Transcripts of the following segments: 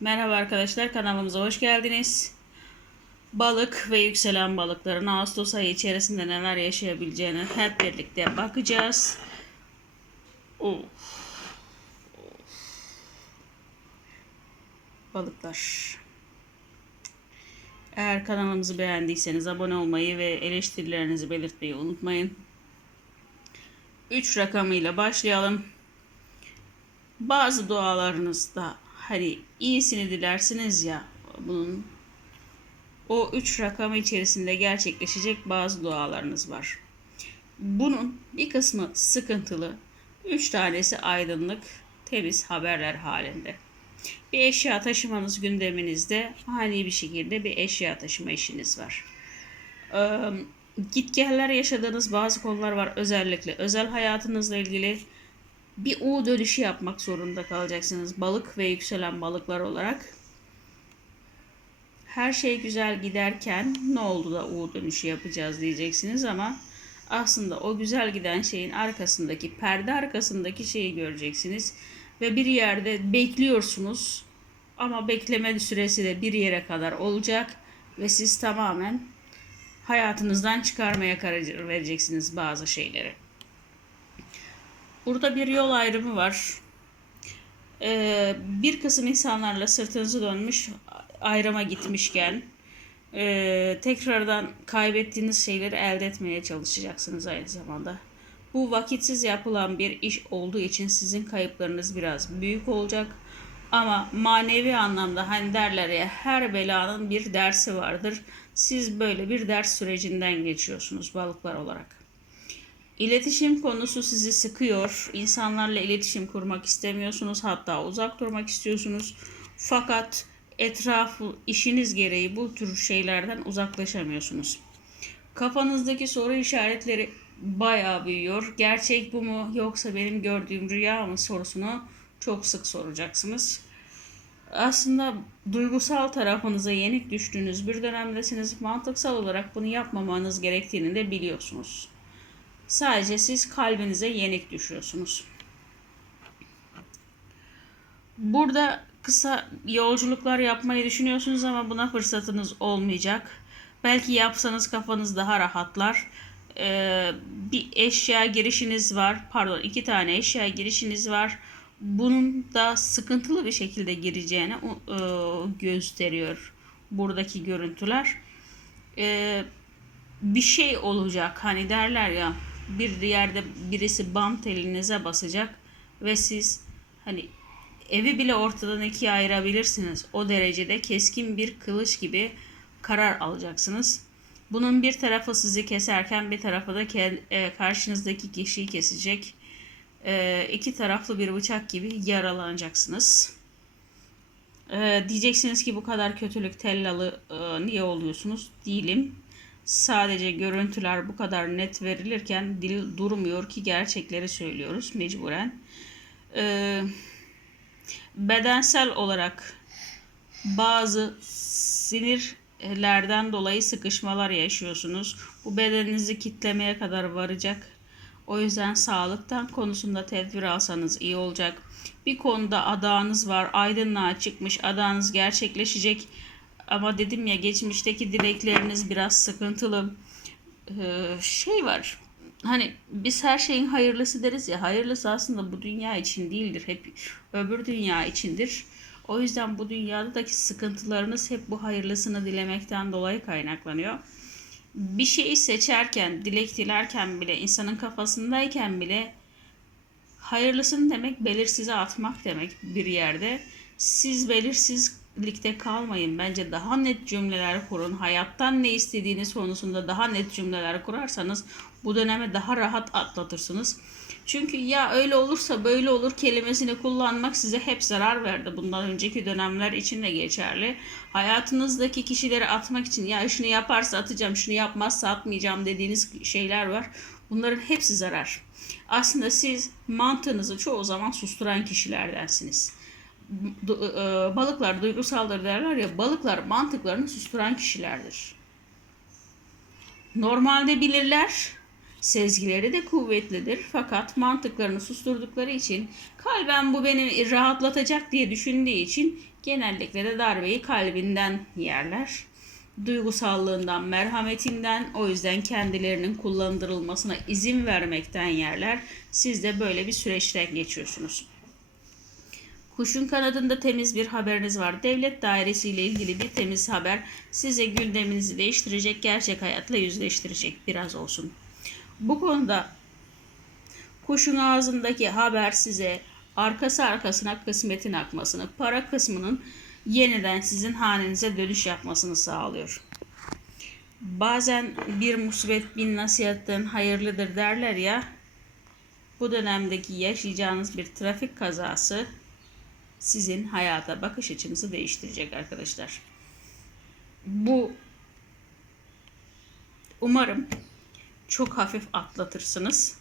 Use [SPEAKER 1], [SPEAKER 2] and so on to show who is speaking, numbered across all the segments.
[SPEAKER 1] Merhaba arkadaşlar kanalımıza hoş geldiniz. Balık ve yükselen balıkların Ağustos ayı içerisinde neler yaşayabileceğini hep birlikte bakacağız. Balıklar. Eğer kanalımızı beğendiyseniz abone olmayı ve eleştirilerinizi belirtmeyi unutmayın. 3 rakamıyla başlayalım. Bazı dualarınızda hani iyisini dilersiniz ya bunun o üç rakamı içerisinde gerçekleşecek bazı dualarınız var. Bunun bir kısmı sıkıntılı, üç tanesi aydınlık, temiz haberler halinde. Bir eşya taşımanız gündeminizde ani bir şekilde bir eşya taşıma işiniz var. Ee, gitgeller yaşadığınız bazı konular var özellikle özel hayatınızla ilgili bir U dönüşü yapmak zorunda kalacaksınız balık ve yükselen balıklar olarak. Her şey güzel giderken ne oldu da U dönüşü yapacağız diyeceksiniz ama aslında o güzel giden şeyin arkasındaki perde arkasındaki şeyi göreceksiniz ve bir yerde bekliyorsunuz ama bekleme süresi de bir yere kadar olacak ve siz tamamen hayatınızdan çıkarmaya karar vereceksiniz bazı şeyleri. Burada bir yol ayrımı var. Ee, bir kısım insanlarla sırtınızı dönmüş ayrıma gitmişken e, tekrardan kaybettiğiniz şeyleri elde etmeye çalışacaksınız aynı zamanda. Bu vakitsiz yapılan bir iş olduğu için sizin kayıplarınız biraz büyük olacak. Ama manevi anlamda hani derler ya her belanın bir dersi vardır. Siz böyle bir ders sürecinden geçiyorsunuz balıklar olarak. İletişim konusu sizi sıkıyor. İnsanlarla iletişim kurmak istemiyorsunuz. Hatta uzak durmak istiyorsunuz. Fakat etrafı işiniz gereği bu tür şeylerden uzaklaşamıyorsunuz. Kafanızdaki soru işaretleri bayağı büyüyor. Gerçek bu mu yoksa benim gördüğüm rüya mı sorusunu çok sık soracaksınız. Aslında duygusal tarafınıza yenik düştüğünüz bir dönemdesiniz. Mantıksal olarak bunu yapmamanız gerektiğini de biliyorsunuz. Sadece siz kalbinize yenik düşüyorsunuz. Burada kısa yolculuklar yapmayı düşünüyorsunuz ama buna fırsatınız olmayacak. Belki yapsanız kafanız daha rahatlar. Ee, bir eşya girişiniz var. Pardon iki tane eşya girişiniz var. Bunun da sıkıntılı bir şekilde gireceğini e, gösteriyor buradaki görüntüler. Ee, bir şey olacak hani derler ya bir yerde birisi bant elinize basacak ve siz hani evi bile ortadan ikiye ayırabilirsiniz. O derecede keskin bir kılıç gibi karar alacaksınız. Bunun bir tarafı sizi keserken bir tarafı da e, karşınızdaki kişiyi kesecek. E, iki taraflı bir bıçak gibi yaralanacaksınız. E, diyeceksiniz ki bu kadar kötülük tellalı niye oluyorsunuz? Değilim. Sadece görüntüler bu kadar net verilirken dil durmuyor ki gerçekleri söylüyoruz mecburen. Ee, bedensel olarak bazı sinirlerden dolayı sıkışmalar yaşıyorsunuz. Bu bedeninizi kitlemeye kadar varacak. O yüzden sağlıktan konusunda tedbir alsanız iyi olacak. Bir konuda adağınız var, aydınlığa çıkmış, adağınız gerçekleşecek ama dedim ya geçmişteki dilekleriniz biraz sıkıntılı. Ee, şey var. Hani biz her şeyin hayırlısı deriz ya. Hayırlısı aslında bu dünya için değildir. Hep öbür dünya içindir. O yüzden bu dünyadaki sıkıntılarınız hep bu hayırlısını dilemekten dolayı kaynaklanıyor. Bir şeyi seçerken, dilek dilerken bile, insanın kafasındayken bile hayırlısını demek belirsize atmak demek bir yerde. Siz belirsiz birlikte kalmayın. Bence daha net cümleler kurun. Hayattan ne istediğiniz konusunda daha net cümleler kurarsanız bu döneme daha rahat atlatırsınız. Çünkü ya öyle olursa böyle olur kelimesini kullanmak size hep zarar verdi. Bundan önceki dönemler için de geçerli. Hayatınızdaki kişileri atmak için ya şunu yaparsa atacağım, şunu yapmazsa atmayacağım dediğiniz şeyler var. Bunların hepsi zarar. Aslında siz mantığınızı çoğu zaman susturan kişilerdensiniz balıklar duygusaldır derler ya balıklar mantıklarını susturan kişilerdir. Normalde bilirler Sezgileri de kuvvetlidir fakat mantıklarını susturdukları için kalben bu beni rahatlatacak diye düşündüğü için genellikle de darbeyi kalbinden yerler. Duygusallığından, merhametinden o yüzden kendilerinin kullandırılmasına izin vermekten yerler. Siz de böyle bir süreçten geçiyorsunuz. Kuşun kanadında temiz bir haberiniz var. Devlet dairesiyle ilgili bir temiz haber size gündeminizi değiştirecek, gerçek hayatla yüzleştirecek biraz olsun. Bu konuda kuşun ağzındaki haber size arkası arkasına kısmetin akmasını, para kısmının yeniden sizin hanenize dönüş yapmasını sağlıyor. Bazen bir musibet bin nasihatten hayırlıdır derler ya. Bu dönemdeki yaşayacağınız bir trafik kazası sizin hayata bakış açınızı değiştirecek arkadaşlar. Bu umarım çok hafif atlatırsınız.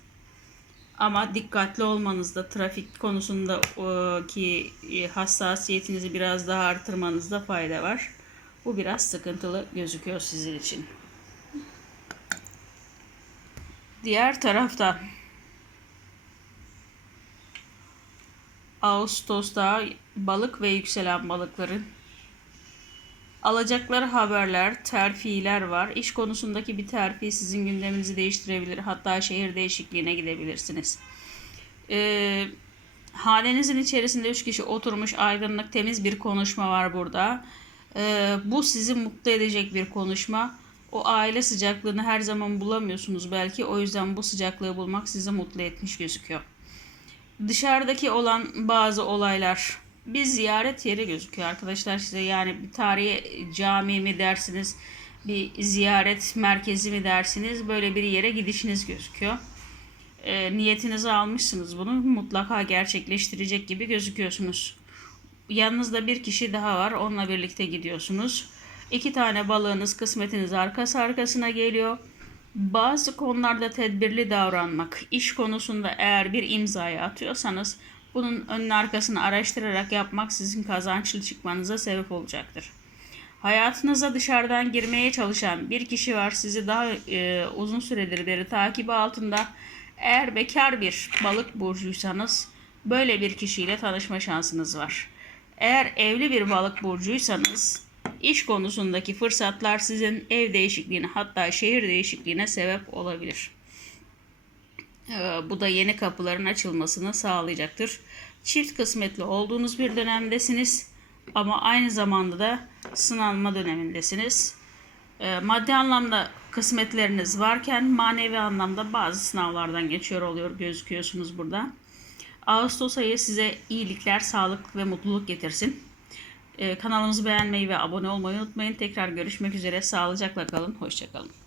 [SPEAKER 1] Ama dikkatli olmanızda, trafik konusunda e, e, hassasiyetinizi biraz daha artırmanızda fayda var. Bu biraz sıkıntılı gözüküyor sizin için. Diğer tarafta Ağustos'ta balık ve yükselen balıkların alacakları haberler, terfiler var. İş konusundaki bir terfi sizin gündeminizi değiştirebilir. Hatta şehir değişikliğine gidebilirsiniz. Ee, hanenizin içerisinde üç kişi oturmuş aydınlık temiz bir konuşma var burada. Ee, bu sizi mutlu edecek bir konuşma. O aile sıcaklığını her zaman bulamıyorsunuz belki. O yüzden bu sıcaklığı bulmak sizi mutlu etmiş gözüküyor dışarıdaki olan bazı olaylar bir ziyaret yeri gözüküyor arkadaşlar size yani bir tarihi cami mi dersiniz bir ziyaret merkezi mi dersiniz böyle bir yere gidişiniz gözüküyor. E, niyetinizi almışsınız bunu mutlaka gerçekleştirecek gibi gözüküyorsunuz. Yanınızda bir kişi daha var onunla birlikte gidiyorsunuz. İki tane balığınız kısmetiniz arkası arkasına geliyor. Bazı konularda tedbirli davranmak, iş konusunda eğer bir imzayı atıyorsanız bunun önün arkasını araştırarak yapmak sizin kazançlı çıkmanıza sebep olacaktır. Hayatınıza dışarıdan girmeye çalışan bir kişi var. Sizi daha e, uzun süredir beri takibi altında. Eğer bekar bir balık burcuysanız böyle bir kişiyle tanışma şansınız var. Eğer evli bir balık burcuysanız İş konusundaki fırsatlar sizin ev değişikliğine hatta şehir değişikliğine sebep olabilir. Ee, bu da yeni kapıların açılmasını sağlayacaktır. Çift kısmetli olduğunuz bir dönemdesiniz ama aynı zamanda da sınanma dönemindesiniz. Ee, maddi anlamda kısmetleriniz varken manevi anlamda bazı sınavlardan geçiyor oluyor gözüküyorsunuz burada. Ağustos ayı size iyilikler, sağlık ve mutluluk getirsin. Ee, kanalımızı beğenmeyi ve abone olmayı unutmayın. Tekrar görüşmek üzere. Sağlıcakla kalın. Hoşçakalın.